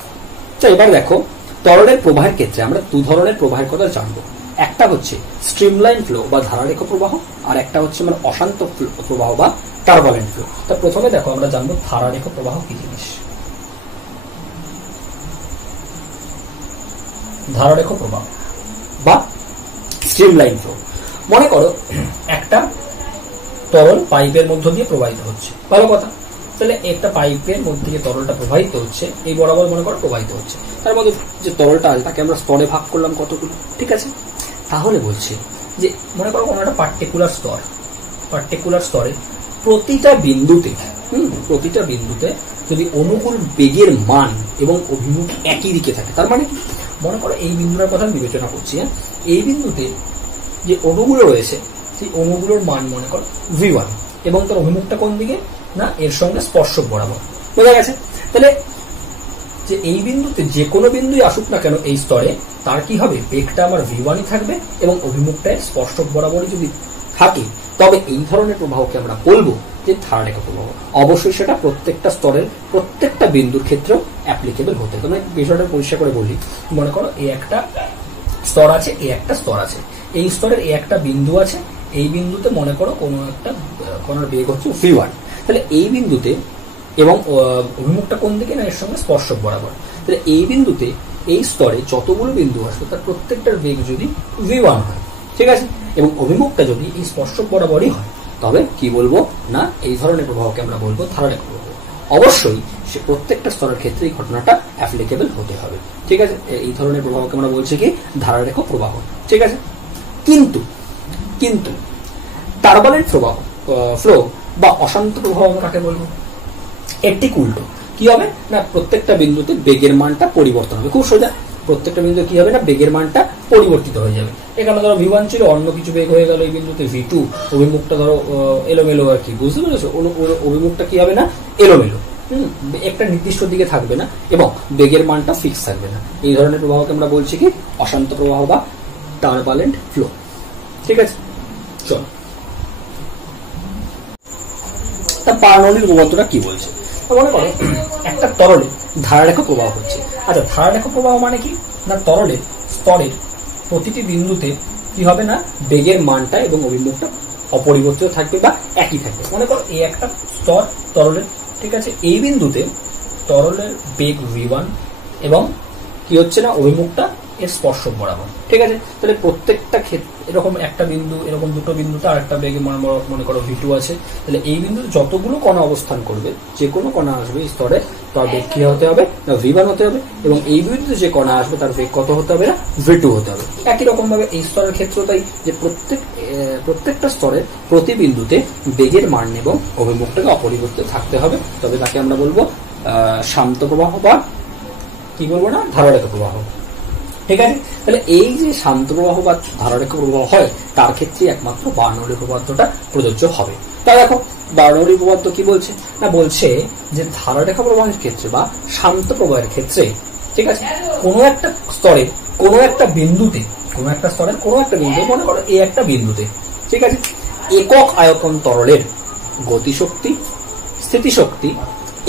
তো এবার দেখো তরলের প্রবাহের ক্ষেত্রে আমরা দু ধরনের প্রবাহের কথা জানবো। একটা হচ্ছে স্ট্রিমলাইন ফ্লো বা ধারারেখ প্রবাহ, আর একটা হচ্ছে মানে অশান্ত প্রবাহ বা টারবালেন্ট ফ্লো। তা প্রথমে দেখো আমরা জানবো ধারারেখ প্রবাহ কি জিনিস। ধারারেখ প্রবাহ বা স্ট্রিমলাইন ফ্লো, মনে করো একটা তরল পাইপের মধ্য দিয়ে প্রবাহিত হচ্ছে, ভালো কথা। তাহলে একটা পাইপের মধ্যে দিয়ে তরলটা প্রবাহিত হচ্ছে, এই বরাবর মনে করো প্রবাহিত হচ্ছে, তার মধ্যে যে তরলটা আছে তাকে আমরা স্তরে ভাগ করলাম কতগুলো, ঠিক আছে? তাহলে বলছে যে মনে করো কোনো একটা পার্টিকুলার স্তরে প্রতিটা বিন্দুতে যদি অনুকূল বেগের মান এবং অভিমুখ একই দিকে থাকে, তার মানে মনে করো এই বিন্দুটার কথা আমি বিবেচনা করছি, হ্যাঁ, এই বিন্দুতে যে অণুগুলো রয়েছে সেই অণুগুলোর মান মনে করো V1 এবং তার অভিমুখটা কোন দিকে না এর সঙ্গে স্পর্শক বরাবর, বোঝা গেছে? তাহলে যে এই বিন্দুতে যে কোনো বিন্দুই আসুক না কেন এই স্তরে তার কি হবে বেগটা আমার V1ই থাকবে এবং অভিমুখটায় স্পর্শক বরাবরই যদি থাকে তবে এই ধরনের প্রবাহকে আমরা বলবো যে ধারারেখ প্রবাহ। অবশ্যই সেটা প্রত্যেকটা স্তরের প্রত্যেকটা বিন্দুর ক্ষেত্রেও অ্যাপ্লিকেবল হতে। তবে বিষয়টা পরিষ্কার করে বলি, মনে করো এই একটা স্তর আছে, এই স্তরের এই একটা বিন্দু আছে, এই বিন্দুতে মনে করো কোনো একটা কোণের বেগ হচ্ছে V1, তাহলে এই বিন্দুতে এবং অভিমুখটা কোন দিকে না এর সঙ্গে স্পর্শক বরাবর, তাহলে এই বিন্দুতে এই স্তরে যতগুলো বিন্দু আসবে তার প্রত্যেকটার বেগ যদি V1 হয়, ঠিক আছে, এবং অভিমুখটা যদি এই স্পর্শক বরাবরই হয় তবে কি বলবো না এই ধরনের প্রবাহকে আমরা বলবো ধারারেখ প্রবাহ। অবশ্যই সে প্রত্যেকটা স্তরের ক্ষেত্রে এই ঘটনাটা অ্যাপ্লিকেবল হতে হবে, ঠিক আছে? এই ধরনের প্রবাহকে আমরা বলছি কি ধারারেখ প্রবাহ, ঠিক আছে? কিন্তু টারবালেন্ট ফ্লো বা অশান্ত প্রবাহ আমরা কাকে বলবো? এর ঠিক উল্টো কি হবে না প্রত্যেকটা বিন্দুতে বেগের মানটা পরিবর্তন হবে, খুব সোজা। প্রত্যেকটা বিন্দুতে কি হবে না বেগের মানটা পরিবর্তিত হয়ে যাবে। এখানে ধরো V1 ছিল, অন্য কিছু বেগ হয়ে গেল, এই বিন্দুতে V2, অভিমুখটা ধরো এলোমেলো আর কি, বুঝতে পেরেছো? অভিমুখটা কি হবে না এলোমেলো, একটা নির্দিষ্ট দিকে থাকবে না এবং বেগের মানটা ফিক্স থাকবে না। এই ধরনের প্রবাহকে আমরা বলছি কি অশান্ত প্রবাহ বা টারবালেন্ট ফ্লো, ঠিক আছে? চলো তা পারমাণবিক উপপাদ্যটা কি বলছে? মনে করো একটা তরলে ধারারেখ প্রবাহ হচ্ছে। আচ্ছা, ধারারেখ প্রবাহ মানে কি না তরলের স্তরের প্রতিটি বিন্দুতে কি হবে না বেগের মানটা এবং অভিমুখটা অপরিবর্তিত থাকবে বা একই থাকবে। মনে করো এই একটা স্তর তরলের, ঠিক আছে, এই বিন্দুতে তরলের বেগ V1 এবং কি হচ্ছে না অভিমুখটা এর স্পর্শক বরাবর, ঠিক আছে? তাহলে প্রত্যেকটা ক্ষেত্রে এরকম একটা বিন্দু, এরকম দুটো বিন্দুতে আর একটা বেগে মনে করো V2 আছে, তাহলে এই বিন্দুতে যতগুলো কণা অবস্থান করবে যে কোনো কণা আসবে এই স্তরে তার বেগ কি হতে হবে না V1 হতে হবে এবং এই বিন্দুতে যে কণা আসবে তার বেগ কত হতে হবে না V2 হতে হবে। একই রকম ভাবে এই স্তরের ক্ষেত্রে তাই যে প্রত্যেকটা স্তরের প্রতি বিন্দুতে বেগের মান এবং অভিমুখটাকে অপরিবর্তিত থাকতে হবে, তবে তাকে আমরা বলবো শান্ত প্রবাহ বা কি বলবো না ধারারেখ প্রবাহ, ঠিক আছে? তাহলে এই যে শান্ত প্রবাহ বা ধারারেখ প্রবাহ হয় তার ক্ষেত্রে একমাত্র বার্নৌলি উপপাদ্যটা প্রযোজ্য হবে। তাই দেখো বার্নৌলি উপপাদ্য কি বলছে না বলছে যে ধারারেখ প্রবাহের ক্ষেত্রে বা শান্ত প্রবাহের ক্ষেত্রে, ঠিক আছে, কোনো একটা স্তরের কোনো একটা বিন্দুতে মনে করো এই একটা বিন্দুতে, ঠিক আছে, একক আয়তন তরলের গতিশক্তি, স্থিতিশক্তি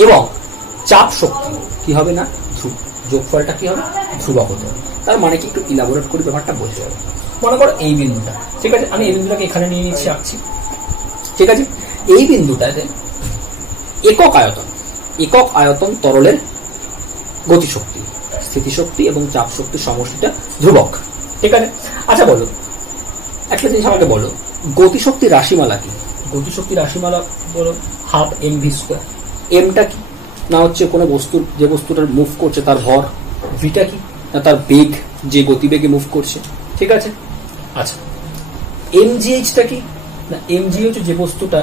এবং চাপ শক্তি কি হবে না যোগফলটা কি হবে ধ্রুবক হতে হবে। তার মানে কি একটু ইলাবোরেট করে ব্যাপারটা বোঝা যাবে। মনে করো এই বিন্দুটা, ঠিক আছে, আমি এই বিন্দুটাকে এখানে নিয়ে নিচ্ছি, আঁকছি, ঠিক আছে? এই বিন্দুটাতে একক আয়তন তরলের গতিশক্তি, স্থিতিশক্তি এবং চাপ শক্তির সমষ্টিটা ধ্রুবক, ঠিক আছে? আচ্ছা বলো একটা জিনিস আমাকে বলো, গতিশক্তি রাশিমালা কি? গতিশক্তি রাশিমালা বলো হাফ mv²। এমটা কি না হচ্ছে কোনো বস্তুর যে বস্তুটার মুভ করছে তার ভর, ভিটা কি না তার বেগ যে গতিবেগে মুভ করছে, ঠিক আছে। আচ্ছা, এমজিএইচটা কি না, এমজিএইচ যে বস্তুটা,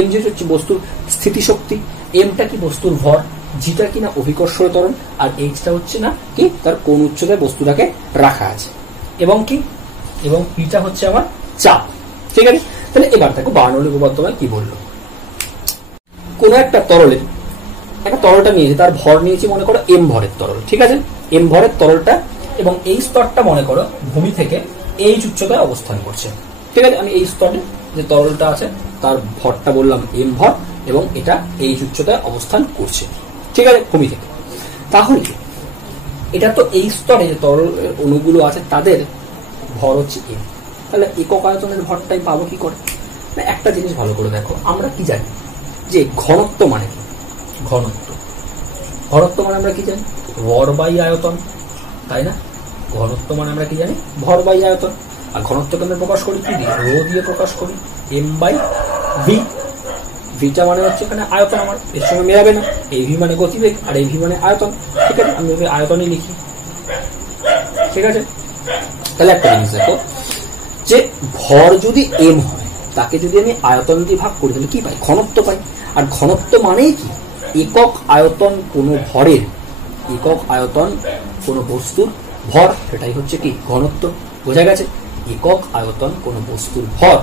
এমজিএইচ হচ্ছে বস্তুর স্থিতিশক্তি, এমটা কি বস্তুর ভর, জিটা কি না অভিকর্ষীয় ত্বরণ, আর এইচটা হচ্ছে না কি তার কোন উচ্চতায় বস্তুটাকে রাখা আছে, এবং কি এবং পিটা হচ্ছে আমার চাপ। ঠিক আছে, তাহলে এবার দেখো বার্নৌলির উপপাদ্য কি বললো। কোন একটা তরলের, একটা তরলটা নিয়েছে, তার ভর নিয়েছি মনে করো এম ভরের তরল, ঠিক আছে, এম ভরের তরলটা, এবং এই স্তরটা মনে করো ভূমি থেকে এইচ উচ্চতায় অবস্থান করছে। ঠিক আছে, আমি এই স্তরে যে তরলটা আছে তার ভরটা বললাম এম ভর, এবং এটা এইচ উচ্চতায় অবস্থান করছে, ঠিক আছে, ভূমি থেকে। তাহলে এটা তো এই স্তরে যে তরলের অণুগুলো আছে তাদের ভর হচ্ছে এম, তাহলে একক আয়তনের ভরটাই পাবো কি করে? একটা জিনিস ভালো করে দেখো, আমরা কি জানি যে ঘনত্ব মানে কি? ঘনত্ব মানে আমরা কি জানি? ভর বাই আয়তন, তাই না? ঘনত্ব মানে আমরা কি জানি? ভর বাই আয়তন। আর ঘনত্বকে আমরা প্রকাশ করি কি দিয়ে? রো দিয়ে প্রকাশ করি, এম বাই ভি। ভিটা মানে হচ্ছে এখানে আয়তন, আমার এর সঙ্গে মেলাবে না, এই ভি মানে গতিবেগ আর এই ভি মানে আয়তন। ঠিক আছে, আমি আয়তনই লিখি। ঠিক আছে, তাহলে একটা জিনিস দেখো, যে ভর যদি এম হয় তাকে যদি আমি আয়তন দিয়ে ভাগ করি তাহলে কি পাই? ঘনত্ব পাই। আর ঘনত্ব মানেই কি? একক আয়তন কোন ভরের, একক আয়তন কোন বস্তুর ভর, সেটাই হচ্ছে কি ঘনত্ব। বোঝা গেছে? একক আয়তন কোন বস্তুর ভর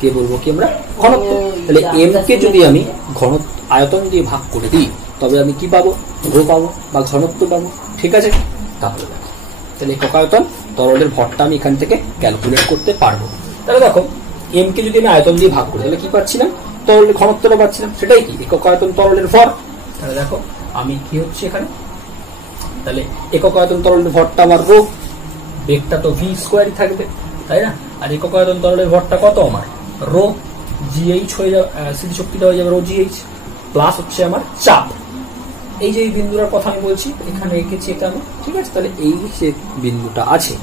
কে বলবো কি আমরা? ঘনত্ব। তাহলে এম কে যদি আমি ঘনত্ব আয়তন দিয়ে ভাগ করে দিই তবে আমি কি পাবো? রো পাবো বা ঘনত্ব পাবো। ঠিক আছে, তাহলে তাহলে একক আয়তন তরলের ভরটা আমি এখান থেকে ক্যালকুলেট করতে পারবো। তাহলে দেখো, এম কে যদি আমি আয়তন দিয়ে ভাগ করি তাহলে কি পাচ্ছিলাম? তরলের ঘনত্বটা পাচ্ছিলাম, সেটাই কি একক আয়তন তরলের ভর। তাহলে দেখো আমি কি হচ্ছে এখানে, তাহলে একক আয়তন তরলের ভরটা আমার রো, বেগটা তো ভি স্কোয়ারই থাকবে, তাই না? আর একক আয়তন তরলের ভরটা কত আমার? রো জিএইচ হয়ে যাবে, স্থিতিশক্তিটা হয়ে যাবে রো জিএইচ, প্লাস হচ্ছে আমার চাপ। এই যে এই বিন্দুটার কথা আমি বলছি, এখানে এঁকেছি এটা আমি। ঠিক আছে, তাহলে এই যে বিন্দুটা আছে,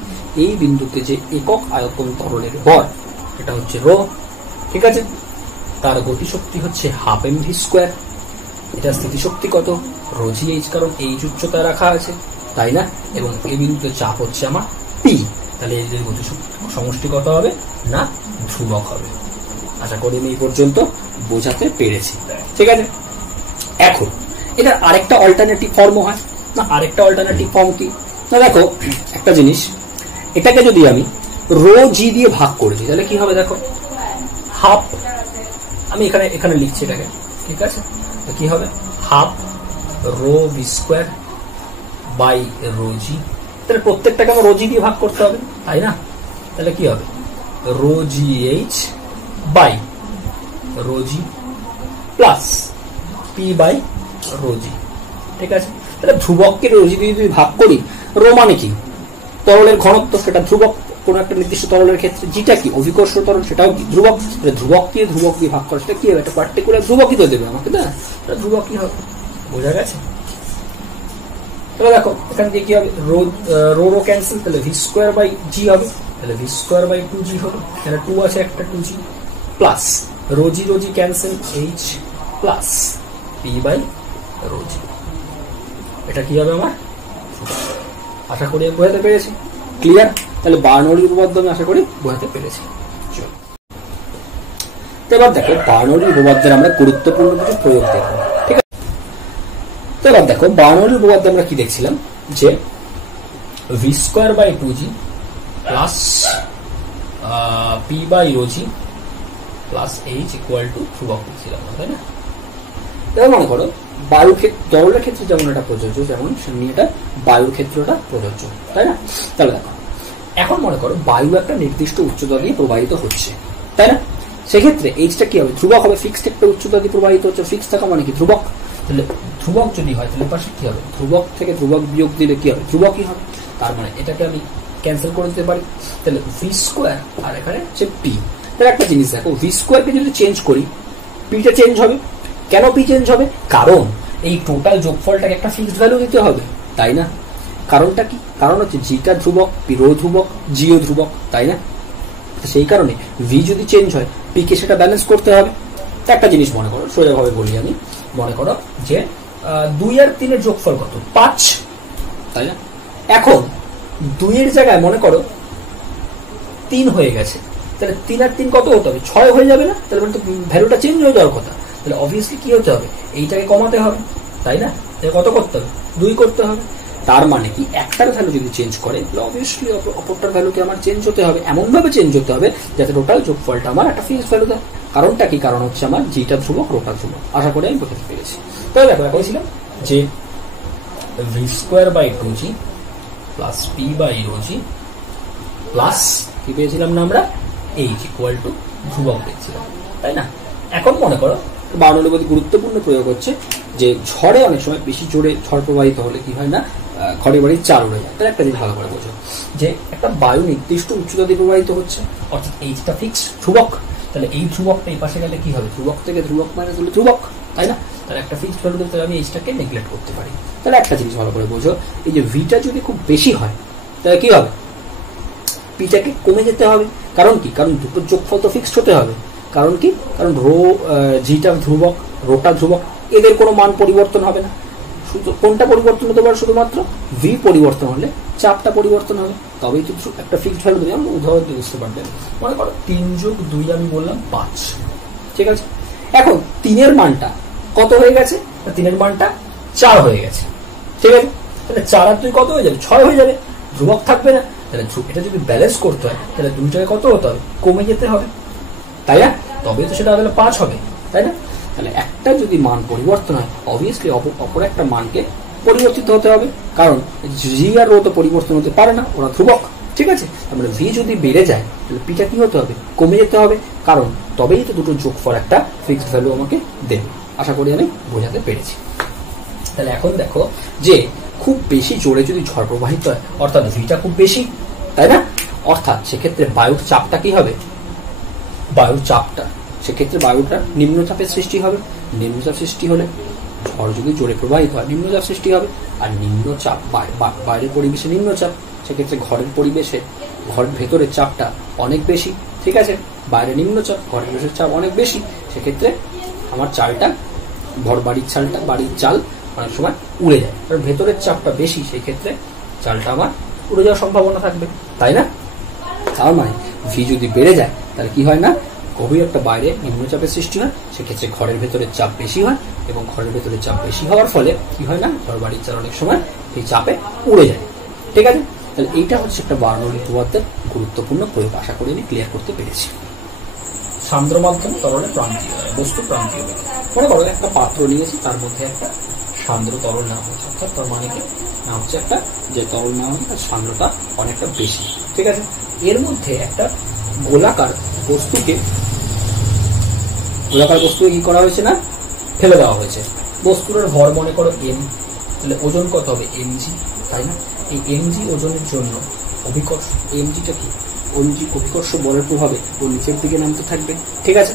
এই বিন্দুতে যে একক আয়তন তরলের ভর এটা হচ্ছে রো। ঠিক আছে, তার গতিশক্তি হচ্ছে হাফ এম ভি স্কোয়ার, এটা স্থিতিশক্তি কত? রো জিএইচ, কারণ এইচ উচ্চতায় রাখা আছে, তাই না? এবং এই বিন্দুতে চাপ হচ্ছে আমার পি। তাহলে এই যে গতিশক্তি সমষ্টি কত হবে না? ধ্রুবক হবে। আশা করি আমি এই পর্যন্ত বোঝাতে পেরেছি। ঠিক আছে, এখন এটার আরেকটা অল্টারনেটিভ ফর্ম হয় না? আরেকটা অল্টারনেটিভ ফর্ম কি না? দেখো একটা জিনিস, এটাকে যদি আমি রো জি দিয়ে ভাগ করে দিই তাহলে কি হবে? দেখো হাফ, আমি এখানে লিখছি এটাকে, ঠিক আছে, কি হবে? Half rho v square by rho g. তাহলে প্রত্যেকটাকে আমার রো জি দিয়ে ভাগ করতে হবে, তাই না? তাহলে কি হবে? Rho g h by rho G plus P by rho g. ঠিক আছে, তাহলে ধ্রুবককে রো জি দিয়ে যদি ভাগ করি, রো মানে কি? তরলের ঘনত্ব, সেটা ধ্রুবক কোন একটা নির্দিষ্ট তরলের ক্ষেত্রে। জিটা কি? অভিকর্ষ ত্বরণ, সেটাও কি ধ্রুবক। ধ্রুবক দিয়ে ভাগ করা, সেটা কি হবে? একটা পার্টিকুলার ধ্রুবকই তো দেবে আমাকে, না? ধ্রুবকই হবে। বোঝা গেছে? তাহলে দেখো এখান থেকে কি হবে? রো রো ক্যান্সেল, তাহলে ভি স্কোয়ার বাই জি হবে, তাহলে ভি স্কোয়ার বাই 2g হবে, তাহলে 2 আছে একটা 2g, plus rho g cancel, h plus P by rho g. এটা কি হবে আমার? আশা করি আমি বোঝাতে পেরেছি। ক্লিয়ার? তাহলে বার্নৌলির উপপাদ্য আমি আশা করি বোঝাতে পেরেছি। এবার দেখো বার্নৌলির উপপাদ্যের আমরা গুরুত্বপূর্ণ কিছু প্রয়োগ দেখব। ঠিক আছে, তো এবার দেখো বার্নৌলির উপপাদ্যে আমরা কি দেখছিলাম, যে V square by 2g plus P by rho G plus H equal to ধ্রুবক দেখছিলাম, তাই না? এবার মনে করো বায়ু তরলের ক্ষেত্রে যেমন এটা প্রযোজ্য, যেমন সেমনি এটা বায়ুর ক্ষেত্রটা প্রযোজ্য, তাই না? তাহলে দেখো এখন মনে করো বায়ু একটা নির্দিষ্ট উচ্চতা দিয়ে প্রবাহিত হচ্ছে, তাই না? সেক্ষেত্রে এইচটা কি হবে? ধ্রুবক হবে। ফিক্সড একটা উচ্চতা দিয়ে প্রবাহিত হচ্ছে, ফিক্স থাকা মানে কি? ধ্রুবক। তাহলে ধ্রুবক যদি হয় তাহলে পাশে কি হবে? ধ্রুবক থেকে ধ্রুবক বিয়োগ দিলে কি হবে? ধ্রুবকই হবে। তার মানে এটাকে আমি ক্যান্সেল করে দিতে পারি, তাহলে ভি স্কোয়ার আর এখানে হচ্ছে পি। তাহলে একটা জিনিস দেখো, ভি স্কোয়ারকে যদি চেঞ্জ করি পিটা চেঞ্জ হবে। কেন পি চেঞ্জ হবে? কারণ এই টোটাল যোগফলটাকে একটা ফিক্সড ভ্যালু দিতে হবে, তাই না? কারণটা কি? কারণ হচ্ছে জিটা ধ্রুবক, পি রো ধ্রুবক, জিও ধ্রুবক, তাই না? সেই কারণে ভি যদি চেঞ্জ হয় পি কে সেটা ব্যালেন্স করতে হবে। একটা জিনিস মনে করো, সোজাভাবে বলি আমি, মনে করো যে 2 আর 3 এর যোগফল কত? 5, তাই না? এখন 2 এর জায়গায় মনে করো 3 হয়ে গেছে, তাহলে 3 আর 3 কত হতে হবে? 6 হয়ে যাবে না? তাহলে ভ্যালুটা চেঞ্জ হয়ে যাওয়ার কথা। তাহলে অবভিয়াসলি কি হতে হবে? এইটাকে কমাতে হবে, তাই না? তাহলে কত করতে হবে? 2 করতে হবে। তার মানে কি একটার ভ্যালু যদি চেঞ্জ করে তাহলে অবভিয়াসলি অপরটার ভ্যালুকে আমার চেঞ্জ হতে হবে, এমন ভাবে চেঞ্জ হতে হবে যাতে টোটাল যোগফলটা আমার একটা ফিক্সড ভ্যালু দেয়। কারণটা কি? কারণ হচ্ছে আমার জিটা ধ্রুবক, রোটা ধ্রুবক। আশা করি আমি বোঝাতে পেরেছি। তাহলে দেখো এখন ছিলাম যে v²/2g প্লাস p/ρg প্লাস কি পেয়েছিলাম না আমরা? h = ধ্রুবক পেয়েছিলাম, তাই না? এখন মনে করো বার্নৌলির প্রতি গুরুত্বপূর্ণ প্রয়োগ হচ্ছে যে ঝড়ে অনেক সময় বেশি জোরে ঝড় প্রবাহিত হলে কি হয় না, ঘরে বাড়ির চাল উড়ে যায়। তাহলে একটা জিনিস ভালো করে বোঝো যে একটা বায়ু নির্দিষ্ট উচ্চতা দিয়ে প্রবাহিত হচ্ছে, অর্থাৎ এইচটা ফিক্স ধ্রুবক। তাহলে এই ধ্রুবকটা এই পাশে গেলে কি হবে? ধ্রুবক থেকে ধ্রুবক মাইনাস হলে ধ্রুবক, তাই না? তাহলে একটা ফিক্সড ভ্যালু দিতে আমি এইচটাকে নেগলেক্ট করতে পারি। তাহলে একটা জিনিস ভালো করে বোঝো, এই যে ভিটা যদি খুব বেশি হয় তাহলে কি হবে? পিটাকে কমে যেতে হবে। কারণ কি? কারণ দুটোর যোগফল তো ফিক্সড হতে হবে। কারণ কি? কারণ জিটা ধ্রুবক, রোটা ধ্রুবক, এদের কোনো মান পরিবর্তন হবে না। শুধু কোনটা পরিবর্তন হতে পারে? শুধুমাত্র ভি পরিবর্তন হলে চাপটা পরিবর্তন হবে, তবেই তো একটা ফিক্সড ভ্যালু দেবে। আমরা উদাহরণ দিয়ে বুঝতে পারবেন। মনে করো 3+2 আমি বললাম 5, ঠিক আছে? এখন 3-এর মানটা কত হয়ে গেছে? 3-এর মানটা 4 হয়ে গেছে, ঠিক আছে? তাহলে 4 আর 2 কত হয়ে যাবে? 6 হয়ে যাবে, ধ্রুবক থাকবে না। তাহলে এটা যদি ব্যালেন্স করতে হয় তাহলে 2টাকে কত হতে হবে? কমে যেতে হবে, তাই না? তবে তো সেটা হলে 5 হবে, তাই না? তাহলে একটা যদি মান পরিবর্তন হয় অবভিয়াসলি অপর একটা মানকে পরিবর্তিত হতে হবে। কারণ জি আর রো তো পরিবর্তন হতে পারে না, ওরা ধ্রুবক, ঠিক আছে? তাহলে ভি যদি বেড়ে যায় তাহলে পিটা কি হতে হবে? কমে যেতে হবে। কারণ তবেই তো দুটো যোগফল একটা ফিক্সড ভ্যালু আমাকে দেবে। আশা করি আমি বোঝাতে পেরেছি। তাহলে এখন দেখো যে খুব বেশি জোরে যদি ঝড় প্রবাহিত হয়, অর্থাৎ ভিটা খুব বেশি, তাই না? অর্থাৎ সেক্ষেত্রে বায়ুর চাপটা কি হবে? বায়ুর চাপটা সেক্ষেত্রে বায়ুটা নিম্নচাপের সৃষ্টি হবে। নিম্নচাপ সৃষ্টি হলে ঝড় যদি জোরে প্রবাহিত হয় নিম্নচাপ সৃষ্টি হবে। আর নিম্নচাপ বাইরের পরিবেশে নিম্নচাপ, সেক্ষেত্রে ঘরের পরিবেশে ঘরের ভেতরের চাপটা অনেক বেশি, ঠিক আছে? বাইরে নিম্নচাপ, ঘরের ভেতরের চাপ অনেক বেশি। সেক্ষেত্রে আমার চালটা বাড়ির চাল অনেক সময় উড়ে যায়, কারণ ভেতরের চাপটা বেশি। সেই ক্ষেত্রে চালটা আমার উড়ে যাওয়ার সম্ভাবনা থাকবে, তাই না? তার মানে ভি যদি বেড়ে যায় তাহলে কি হয় না, গভীর একটা বাইরে নিম্নচাপের সৃষ্টি হয়। সেক্ষেত্রে ঘরের ভেতরের চাপ বেশি হয়, এবং ঘরের ভেতরের চাপ বেশি হওয়ার ফলে কি হয় না, ঘর বাড়ির চাল অনেক সময় এই চাপে উড়ে যায়, ঠিক আছে? তাহলে এইটা হচ্ছে একটা বার্নৌলি উপপাদ্যের গুরুত্বপূর্ণ প্রয়োগ। আশা করি আমি ক্লিয়ার করতে পেরেছি। সান্দ্র মাধ্যমে তরলে প্রান্তীয় বস্তু প্রান্তীয়। মনে করো একটা পাত্র নিয়েছি, তার মধ্যে একটা সান্দ্র তরল নেওয়া হচ্ছে, অর্থাৎ তার মানে কি না হচ্ছে একটা যে তরল নেওয়া হচ্ছে তার সান্দ্রতা অনেকটা বেশি, ঠিক আছে? এর মধ্যে একটা গোলাকার বস্তুকে কি করা হয়েছে না, ফেলে দেওয়া হয়েছে। বস্তুটার ভর মনে করো এম, তাহলে ওজন কত হবে? এমজি, তাই না? এই এমজি ওজনের জন্য অভিকর্ষ, এমজিটা কি? অভিকর্ষ বলের প্রভাবে ও নিচের দিকে নামতে থাকবে, ঠিক আছে?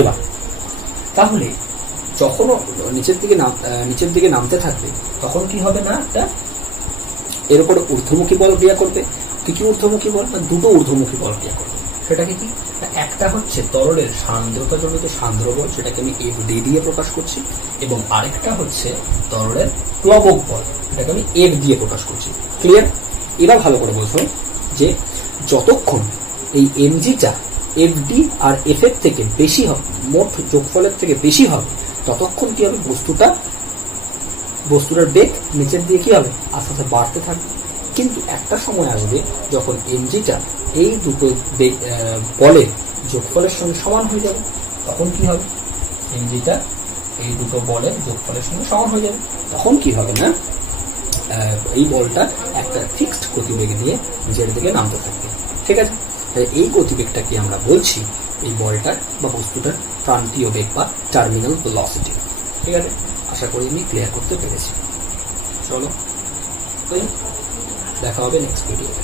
এবার তাহলে যখন নিচের দিকে নামতে থাকবে তখন কি হবে না, একটা এর উপরে ঊর্ধ্বমুখী বল ক্রিয়া করবে। কি ঊর্ধ্বমুখী বল? না দুটো ঊর্ধ্বমুখী বল ক্রিয়া করবে। সেটাকে কি? একটা হচ্ছে তরলের সান্দ্রতা জনিত সান্দ্র বল, সেটাকে আমি এফ ডি দিয়ে প্রকাশ করছি, এবং আরেকটা হচ্ছে তরলের প্লবক বল, সেটাকে আমি এফ দিয়ে প্রকাশ করছি। ক্লিয়ার? এবার ভালো করে বোঝো যে যতক্ষণ এই এমজিটা এফ ডি আর এফ এর থেকে বেশি হবে, মোট যোগফলের থেকে বেশি হবে, ততক্ষণ কি হবে, বস্তুটার বেগ নিচের দিয়ে কি হবে, আস্তে আস্তে বাড়তে থাকবে। কিন্তু একটা সময় আসবে যখন এমজিটা এই দুটো বলে যোগফলের সঙ্গে সমান হয়ে যাবে, তখন কি হবে, এমজিটা এই দুটো বলের যোগফলের সঙ্গে সমান হয়ে যাবে। তখন কি হবে না, এই বলটা একটা ফিক্সড গতিবেগ নিয়ে নিচের দিকে নামতে থাকবে, ঠিক আছে? এই গতিবেগটাকে আমরা বলছি এই বলটার বা বস্তুটার প্রান্তীয় বেগ বা টার্মিনাল ভেলোসিটি, ঠিক আছে? আশা করি আমি ক্লিয়ার করতে পেরেছি। চলো দেখা হবে নেক্সট ভিডিওতে।